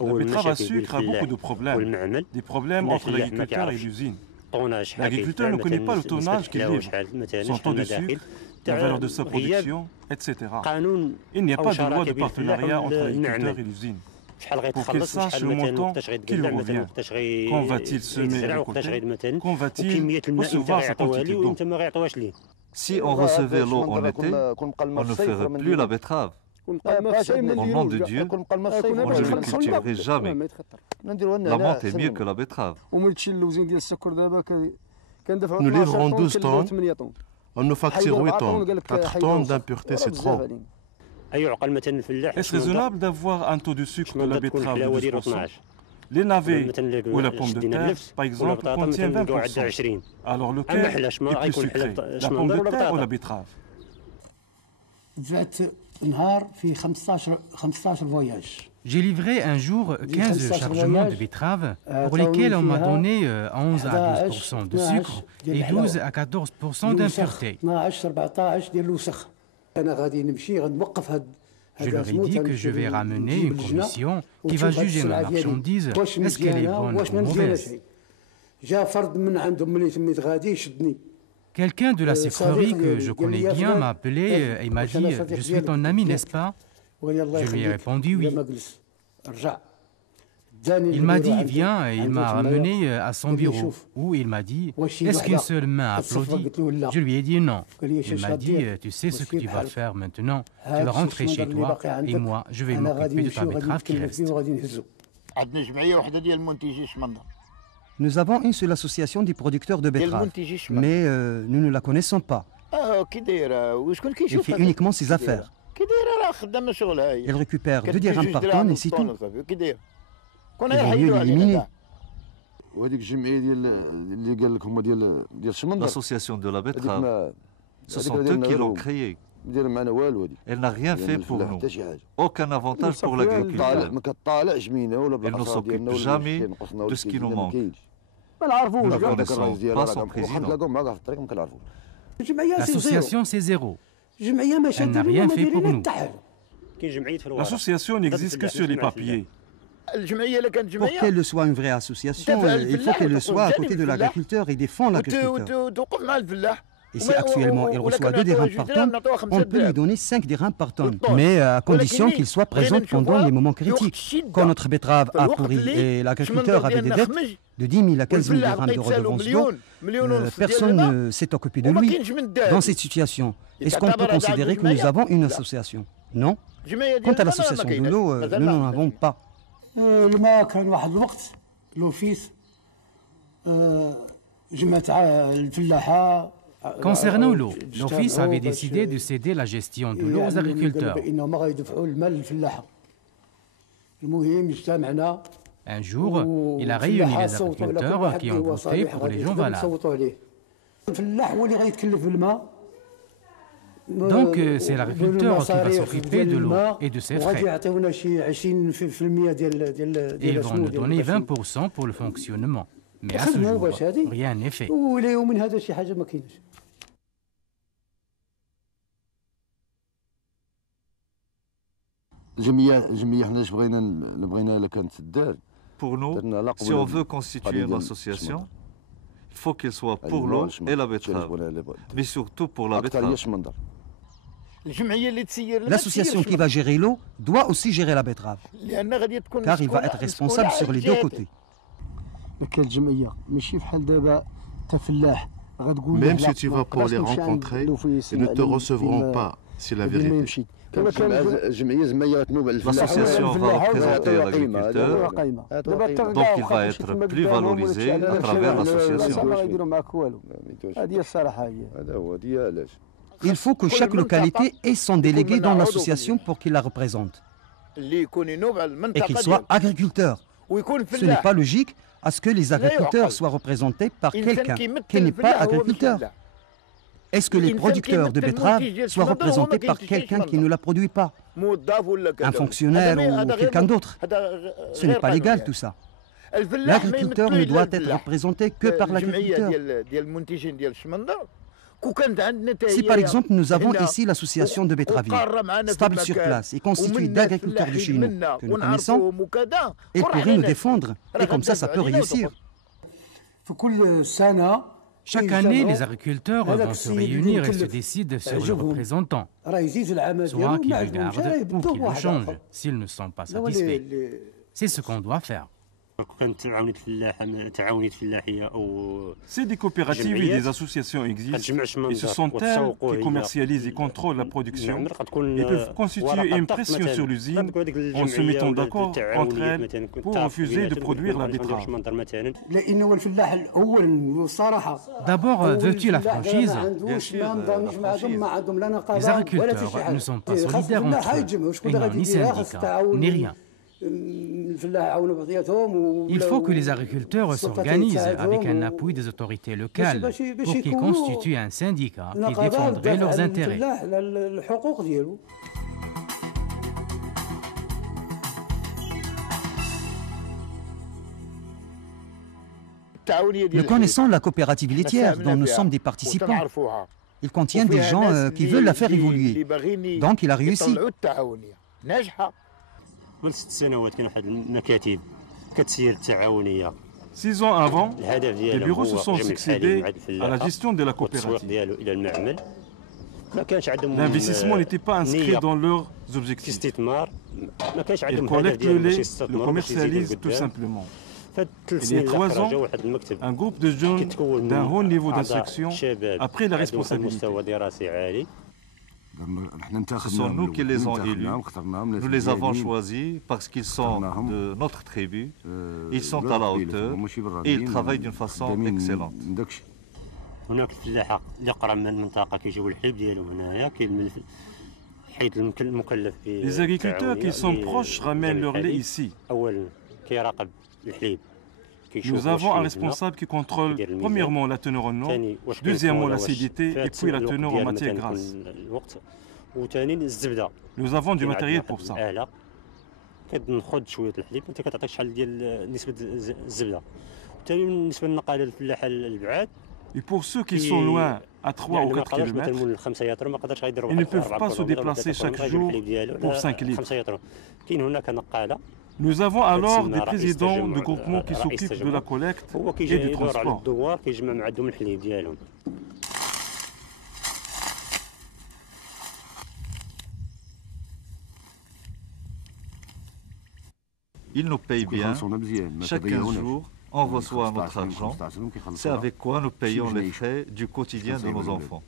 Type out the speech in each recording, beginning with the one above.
La betterave à sucre a beaucoup de problèmes. Des problèmes entre l'agriculteur et l'usine. L'agriculteur ne connaît pas le tonnage qu'il livre, son taux de sucre, la valeur de sa production, etc. Il n'y a pas de loi de partenariat entre l'agriculteur et l'usine pour qu'il sache le montant qui lui revient. Quand va-t-il semer et récolter? Quand va-t-il recevoir sa quantité d'eau? Si on recevait l'eau en été, on ne ferait plus la betterave. Au nom de Dieu, on ne le cultiverait jamais. La menthe est mieux que la betterave. Nous livrons 12 tonnes, on nous facture 8 tonnes. 4 tonnes d'impureté, c'est trop. Est-ce raisonnable d'avoir un taux de sucre de la betterave de 12%? Les navets ou la pomme de terre, par exemple, contiennent 20%. Alors lequel est plus sucré, la pomme de terre ou la betterave? J'ai livré un jour 15 chargements de betteraves pour lesquels on m'a donné 11 à 12% de sucre et 12 à 14% d'impureté. Je leur ai dit que je vais ramener une commission qui va juger ma marchandise, est-ce qu'elle est bonne ou mauvaise. Quelqu'un de la sucrerie que je connais bien m'a appelé et m'a dit « Je suis ton ami, n'est-ce pas ?» Je lui ai répondu « Oui ». Il m'a dit « Viens » et il m'a ramené à son bureau où il m'a dit « Est-ce qu'une seule main applaudit ?» Je lui ai dit « Non ». Il m'a dit « Tu sais ce que tu vas faire maintenant, tu vas rentrer chez toi et moi je vais m'occuper de ta betterave qui reste. » Nous avons une seule association des producteurs de betteraves, mais nous ne la connaissons pas. Elle fait uniquement ses affaires. Elle récupère 2 dirhams par tonne et c'est tout. Il vaut mieux l'éliminer. L'association de la betterave, ce sont eux qui l'ont créée. Elle n'a rien fait pour nous. Aucun avantage pour l'agriculteur. Elle ne s'occupe jamais de ce qui nous manque. Nous ne connaissons pas son président. L'association, c'est zéro. Elle n'a rien fait pour nous. L'association n'existe que sur les papiers. Pour qu'elle soit une vraie association, il faut qu'elle soit à côté de l'agriculteur et défend l'agriculteur. Et si actuellement il reçoit 2 dirhams par tonne, on peut lui donner 5 dirhams par tonne, mais à condition qu'il soit présent pendant les moments critiques. Quand notre betterave a pourri et l'agriculteur avait des dettes de 10 000 à 15 000 dirhams de redevance d'eau, personne ne s'est occupé de lui. Dans cette situation, est-ce qu'on peut considérer que nous avons une association? Non. Quant à l'association de l'eau, nous n'en avons pas. Concernant l'eau, l'Office avait décidé de céder la gestion de l'eau aux agriculteurs. Un jour, il a réuni les agriculteurs qui ont voté pour les gens valables. Donc, c'est l'agriculteur qui va s'occuper de l'eau et de ses frais. Et ils vont nous donner 20% pour le fonctionnement. Mais à ce jour, rien n'est fait. Pour nous, si on veut constituer une association, il faut qu'elle soit pour l'eau et la betterave, mais surtout pour la betterave. L'association qui va gérer l'eau doit aussi gérer la betterave, car il va être responsable sur les 2 côtés. Même si tu vas pour les rencontrer, ils ne te recevront pas, c'est la vérité. L'association va représenter l'agriculteur, donc il va être plus valorisé à travers l'association. Il faut que chaque localité ait son délégué dans l'association pour qu'il la représente et qu'il soit agriculteur. Ce n'est pas logique à ce que les agriculteurs soient représentés par quelqu'un qui n'est pas agriculteur. Est-ce que les producteurs de betteraves soient représentés par quelqu'un qui ne la produit pas? Un fonctionnaire ou quelqu'un d'autre? Ce n'est pas légal tout ça. L'agriculteur ne doit être représenté que par l'agriculteur. Si par exemple nous avons ici l'association de betteraviers, stable sur place et constituée d'agriculteurs de chez nous, que nous connaissons, elle pourrait nous défendre et comme ça peut réussir. Chaque année, les agriculteurs vont se réunir et se décident sur le représentant, soit qu'ils le gardent ou qu'ils le changent s'ils ne sont pas satisfaits. C'est ce qu'on doit faire. Si des coopératives et des associations existent, et ce sont elles qui commercialisent et contrôlent la production, ils peuvent constituer une pression sur l'usine en se mettant d'accord entre elles pour refuser de produire la betterave. D'abord, veux-tu la franchise? Les agriculteurs ne sont pas solidaires entre eux, ils n'ont ni syndicat, ni rien. Il faut que les agriculteurs s'organisent avec un appui des autorités locales pour qu'ils constituent un syndicat qui défendrait leurs intérêts. Nous connaissons la coopérative laitière dont nous sommes des participants. Il contient des gens qui veulent la faire évoluer. Donc il a réussi. 6 ans avant, les bureaux se sont succédés à la gestion de la coopérative. L'investissement n'était pas inscrit dans leurs objectifs. Ils collectent le lait, le commercialisent tout simplement. Il y a 3 ans, un groupe de jeunes d'un haut niveau d'instruction a pris la responsabilité. Ce sont nous qui les avons élus. Nous les avons choisis parce qu'ils sont de notre tribu, ils sont à la hauteur et ils travaillent d'une façon excellente. Les agriculteurs qui sont proches ramènent leur lait ici. Nous avons un responsable qui contrôle premièrement la teneur en eau, deuxièmement l'acidité et puis la teneur en matière grasse. Nous avons du matériel pour ça. Et pour ceux qui sont loin, à 3 ou 4 km, ils ne peuvent pas se déplacer chaque jour pour 5 litres. Nous avons alors des présidents de groupements qui s'occupent de la collecte et du transport. Ils nous payent bien. Chaque 15 jours, on reçoit notre argent. C'est avec quoi nous payons les frais du quotidien de nos enfants.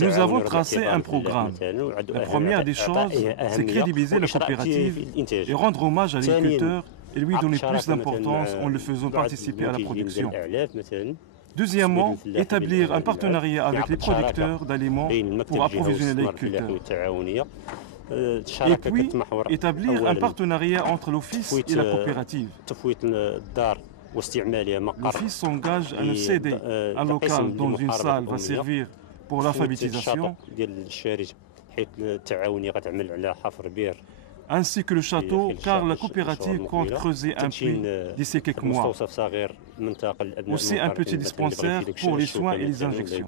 Nous avons tracé un programme. La première des choses, c'est crédibiliser la coopérative et rendre hommage à l'agriculteur et lui donner plus d'importance en le faisant participer à la production. Deuxièmement, établir un partenariat avec les producteurs d'aliments pour approvisionner l'agriculteur. Et puis, établir un partenariat entre l'Office et la coopérative. L'Office s'engage à nous céder un local dont une salle va servir pour l'alphabétisation, ainsi que le château, car la coopérative compte creuser un puits d'ici quelques mois. Aussi un petit dispensaire pour les soins et les injections.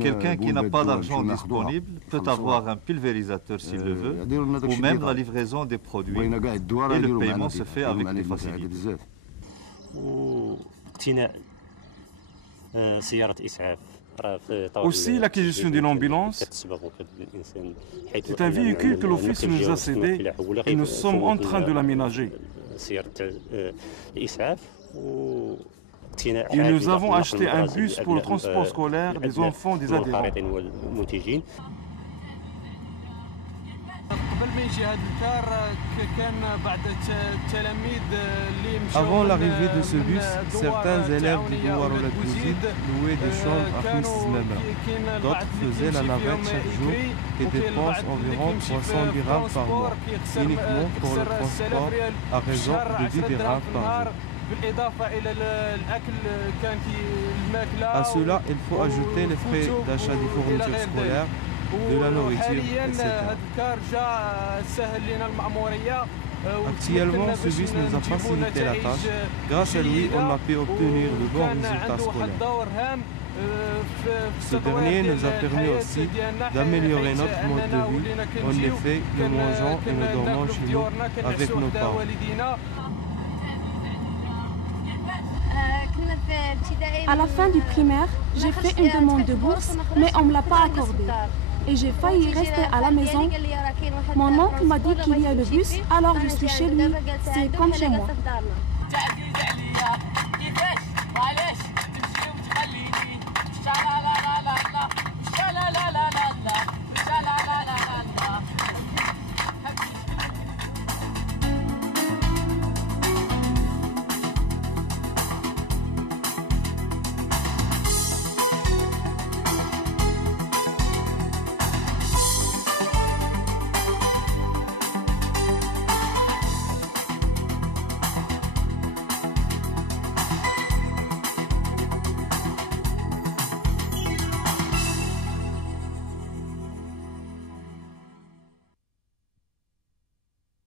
Quelqu'un qui n'a pas d'argent disponible peut avoir un pulvérisateur s'il le veut, ou même la livraison des produits, et le paiement se fait avec des facilités. Aussi, l'acquisition d'une ambulance, c'est un véhicule que l'Office nous a cédé et nous sommes en train de l'aménager. Et nous avons acheté un bus pour le transport scolaire des enfants des adhérents. Avant l'arrivée de ce bus, certains élèves du Douar ou la Cousine louaient des chambres à Khmis Memra. D'autres faisaient la navette chaque jour et dépensent environ 300 dirhams par mois, uniquement pour le transport à raison de 10 dirhams par jour. À cela, il faut ajouter les frais d'achat des fournitures scolaires, de la nourriture, etc. Actuellement, ce bus nous a facilité la tâche. Grâce à lui, on a pu obtenir de bons résultats scolaires. Ce dernier nous a permis aussi d'améliorer notre mode de vie. En effet, nous mangeons et nous dormons chez nous avec nos parents. À la fin du primaire, j'ai fait une demande de bourse, mais on ne me l'a pas accordée. Et j'ai failli rester à la maison. Mon oncle m'a dit qu'il y a le bus, alors je suis chez lui. C'est comme chez moi.